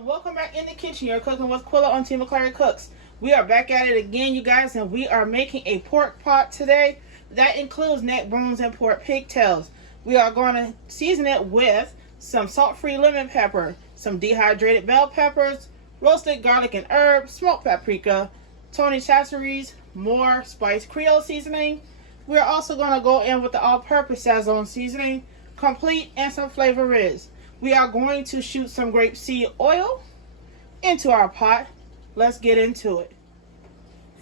And welcome back in the kitchen. You're cooking with Quilla on Team McClary Cooks. We are back at it again, you guys, and we are making a pork pot today. That includes neck bones and pork pigtails. We are going to season it with some salt-free lemon pepper, some dehydrated bell peppers, roasted garlic and herb, smoked paprika, Tony Chachere's, more spiced Creole seasoning. We are also going to go in with the all-purpose Sazon seasoning, complete, and some Flavor Riz. We are going to shoot some grapeseed oil into our pot. Let's get into it.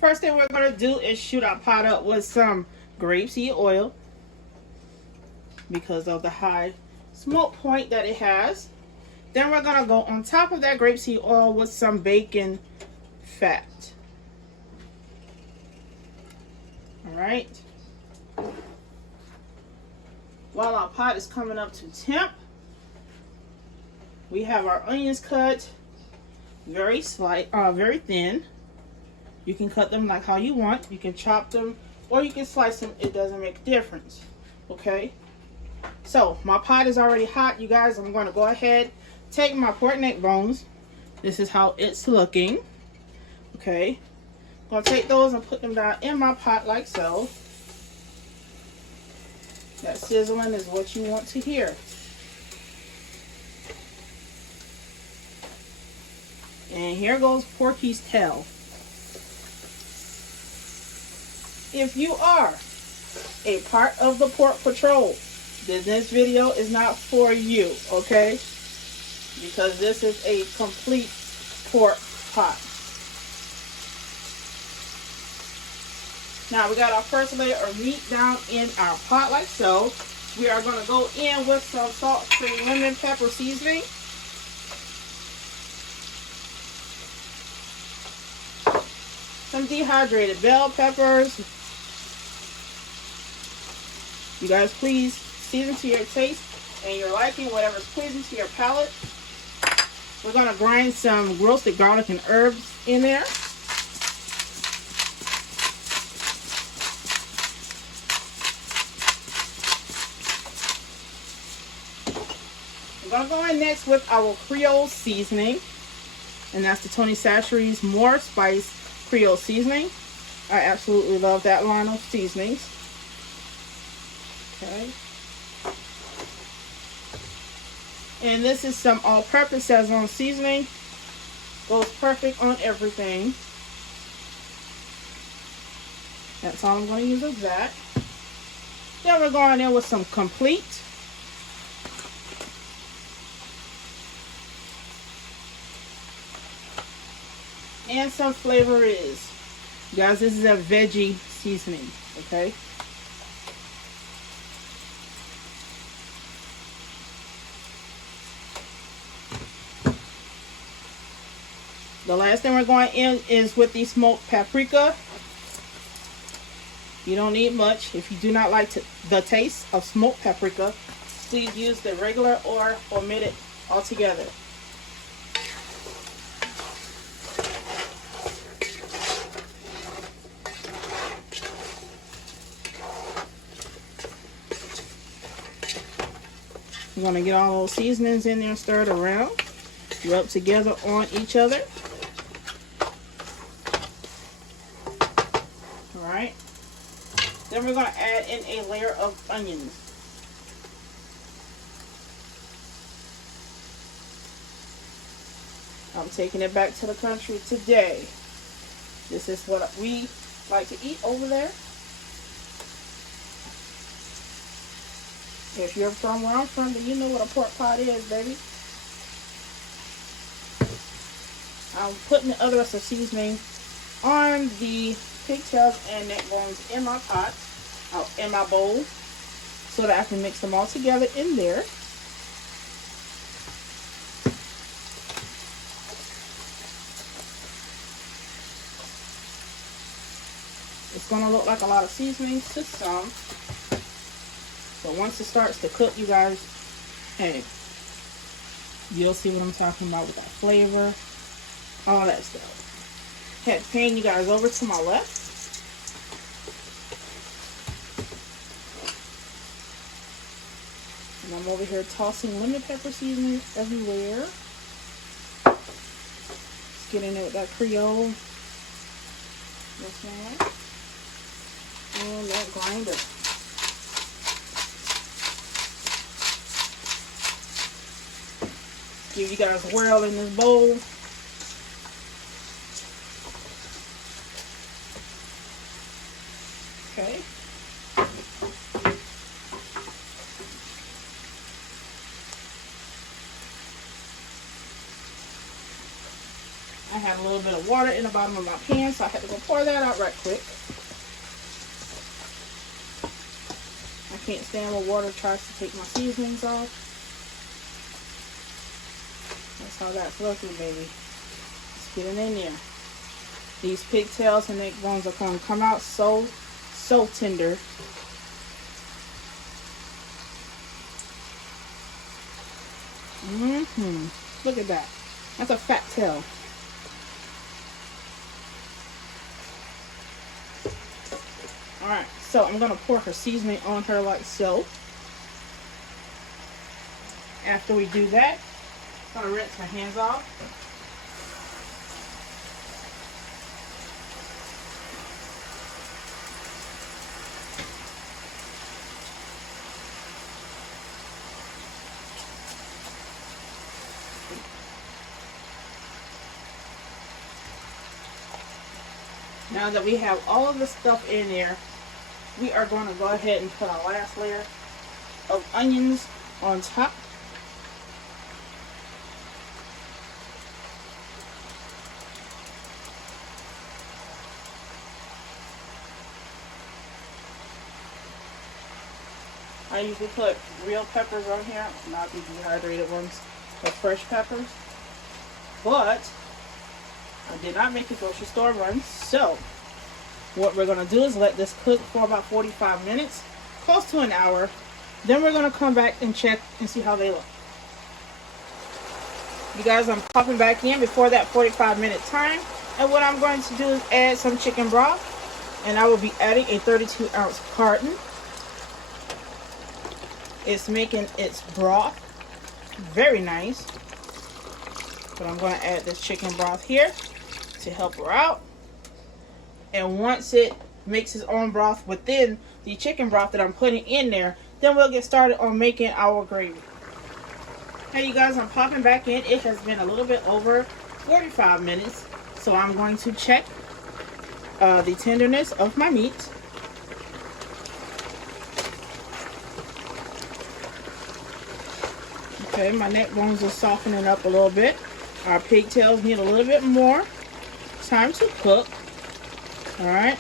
First thing we're going to do is shoot our pot up with some grapeseed oil because of the high smoke point that it has. Then we're going to go on top of that grapeseed oil with some bacon fat. Alright. While our pot is coming up to temp, we have our onions cut very thin. You can cut them like how you want. You can chop them or you can slice them. It doesn't make a difference. Okay. So my pot is already hot, you guys. I'm going to go ahead, take my pork neck bones. This is how it's looking. Okay. I'm going to take those and put them down in my pot like so. That sizzling is what you want to hear. And here goes Porky's tail. If you are a part of the Pork Patrol, then this video is not for you, okay? Because this is a complete pork pot. Now we got our first layer of meat down in our pot like so. We are going to go in with some salt-free lemon pepper seasoning. Some dehydrated bell peppers. You guys, please season to your taste and your liking, whatever's pleasing to your palate. We're going to grind some roasted garlic and herbs in there. We're going to go in next with our Creole seasoning. And that's the Tony Chachere's More Spice Creole seasoning. I absolutely love that line of seasonings. Okay. And this is some all-purpose Sazon seasoning. Goes perfect on everything. That's all I'm going to use of that. Then we're going in with some complete. And some Flavor Riz. Guys, this is a veggie seasoning, okay? The last thing we're going in is with the smoked paprika. You don't need much. If you do not like the taste of smoked paprika, please use the regular or omit it altogether. We're going to get all those seasonings in there, stirred around, rub together on each other. Alright. Then we're going to add in a layer of onions. I'm taking it back to the country today. This is what we like to eat over there. If you're from where I'm from, then you know what a pork pot is, baby. I'm putting the other rest of seasoning on the pigtails and neck bones in my pot, in my bowl, so that I can mix them all together in there. It's going to look like a lot of seasonings to some. But once it starts to cook, you guys, hey, you'll see what I'm talking about with that flavor, all that stuff. Had to pan you guys over to my left. And I'm over here tossing lemon pepper seasoning everywhere. Get in there with that Creole. This one. And that grinder. Give you guys a whirl in this bowl. Okay. I had a little bit of water in the bottom of my pan, so I had to go pour that out right quick. I can't stand when water tries to take my seasonings off. That's how that flows through, baby. Just get it in there. These pigtails and neck bones are going to come out so tender. Look at that. That's a fat tail. Alright, so I'm going to pour her seasoning on her like so. After we do that, I'm going to rinse my hands off. Now that we have all of the stuff in there, we are going to go ahead and put our last layer of onions on top. I usually put real peppers on here, not the dehydrated ones, but fresh peppers. But I did not make a grocery store run, so what we're going to do is let this cook for about 45 minutes, close to an hour. Then we're going to come back and check and see how they look. You guys, I'm popping back in before that 45-minute time, and what I'm going to do is add some chicken broth, and I will be adding a 32-ounce carton. It's making its broth very nice, but I'm going to add this chicken broth here to help her out. And once it makes its own broth within the chicken broth that I'm putting in there, then we'll get started on making our gravy. Hey you guys, I'm popping back in. It has been a little bit over 45 minutes, so I'm going to check the tenderness of my meat. Okay, my neck bones are softening up a little bit. Our pigtails need a little bit more time to cook. Alright.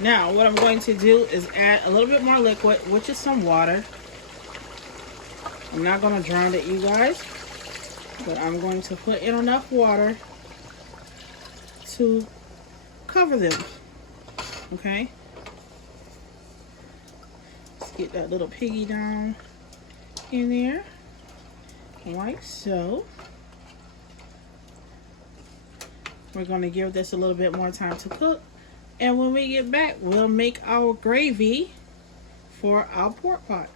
Now, what I'm going to do is add a little bit more liquid, which is some water. I'm not going to drown it, you guys, but I'm going to put in enough water to cover them. Okay? Let's get that little piggy down in there, like so. We're going to give this a little bit more time to cook, and when we get back, we'll make our gravy for our pork pot.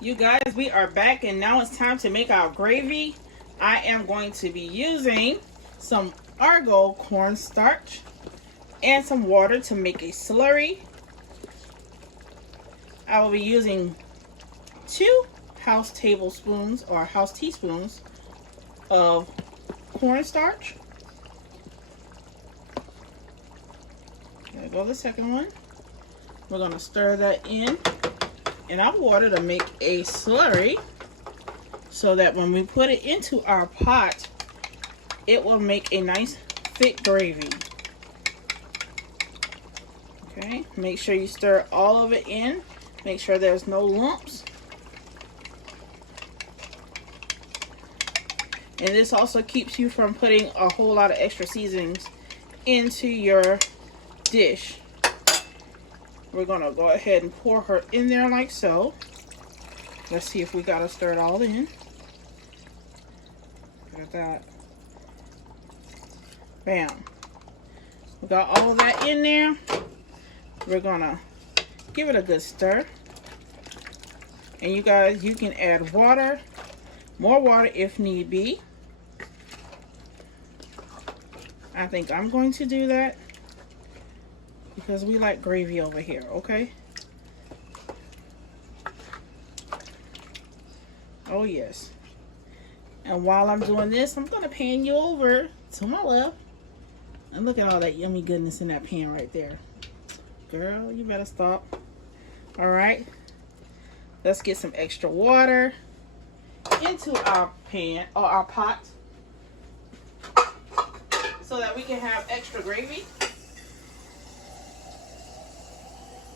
You guys, we are back, and now it's time to make our gravy. I am going to be using some Argo cornstarch and some water to make a slurry. I will be using 2 house tablespoons or house teaspoons of cornstarch. There go the second one. We're going to stir that in our water to make a slurry, so that when we put it into our pot, it will make a nice thick gravy. Okay, make sure you stir all of it in. Make sure there's no lumps. And this also keeps you from putting a whole lot of extra seasonings into your dish. We're going to go ahead and pour her in there like so. Let's see if we got to stir it all in. Look at that. Bam. We got all that in there. We're going to give it a good stir. And you guys, you can add water, more water if need be. I think I'm going to do that because we like gravy over here, okay? Oh yes. And while I'm doing this, I'm gonna pan you over to my left. And look at all that yummy goodness in that pan right there. Girl, you better stop. All right. Let's get some extra water into our pan or our pot so that we can have extra gravy.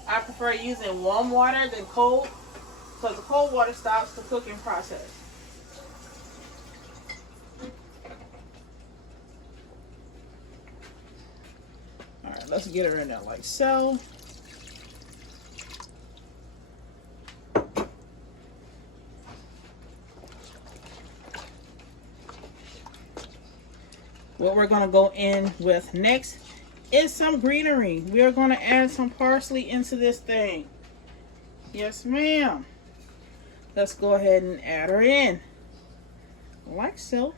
I prefer using warm water than cold because the cold water stops the cooking process. All right, let's get her in there like so. What we're going to go in with next is some greenery. We are going to add some parsley into this thing. Yes, ma'am. Let's go ahead and add her in. Like so.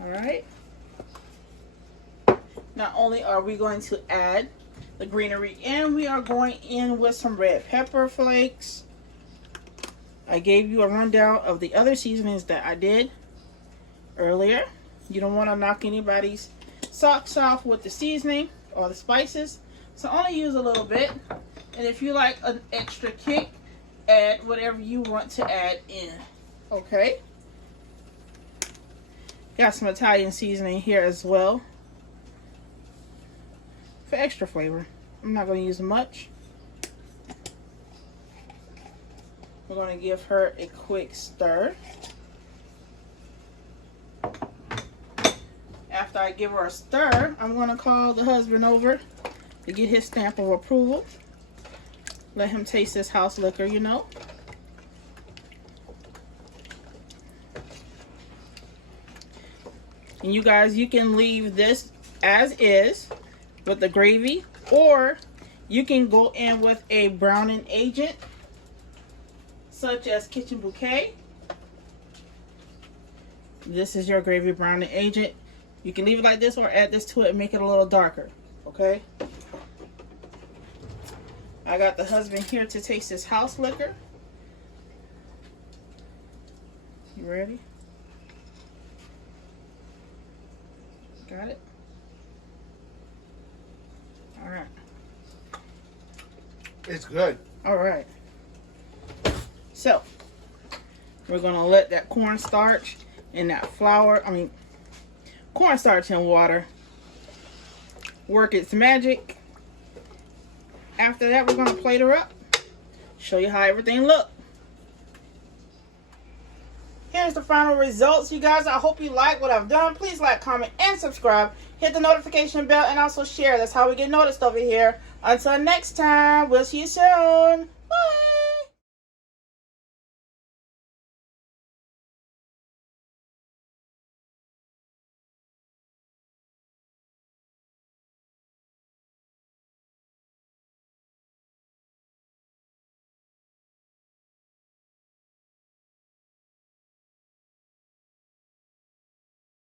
All right. Not only are we going to add the greenery in, we are going in with some red pepper flakes. I gave you a rundown of the other seasonings that I did earlier. You don't want to knock anybody's socks off with the seasoning or the spices. So only use a little bit. And if you like an extra kick, add whatever you want to add in. Okay. Got some Italian seasoning here as well for extra flavor. I'm not going to use much. We're going to give her a quick stir. After I give her a stir, I'm going to call the husband over to get his stamp of approval. Let him taste this house liquor, you know. And you guys, you can leave this as is with the gravy, or you can go in with a browning agent such as Kitchen Bouquet. This is your gravy browning agent. You can leave it like this or add this to it and make it a little darker, okay? I got the husband here to taste this house liquor. You ready? Got it? All right. It's good. All right. So, we're going to let that cornstarch and that flour, cornstarch and water work its magic. After that, we're going to plate her up. Show you how everything looks. Here's the final results, you guys. I hope you like what I've done. Please like, comment, and subscribe. Hit the notification bell and also share. That's how we get noticed over here. Until next time, we'll see you soon.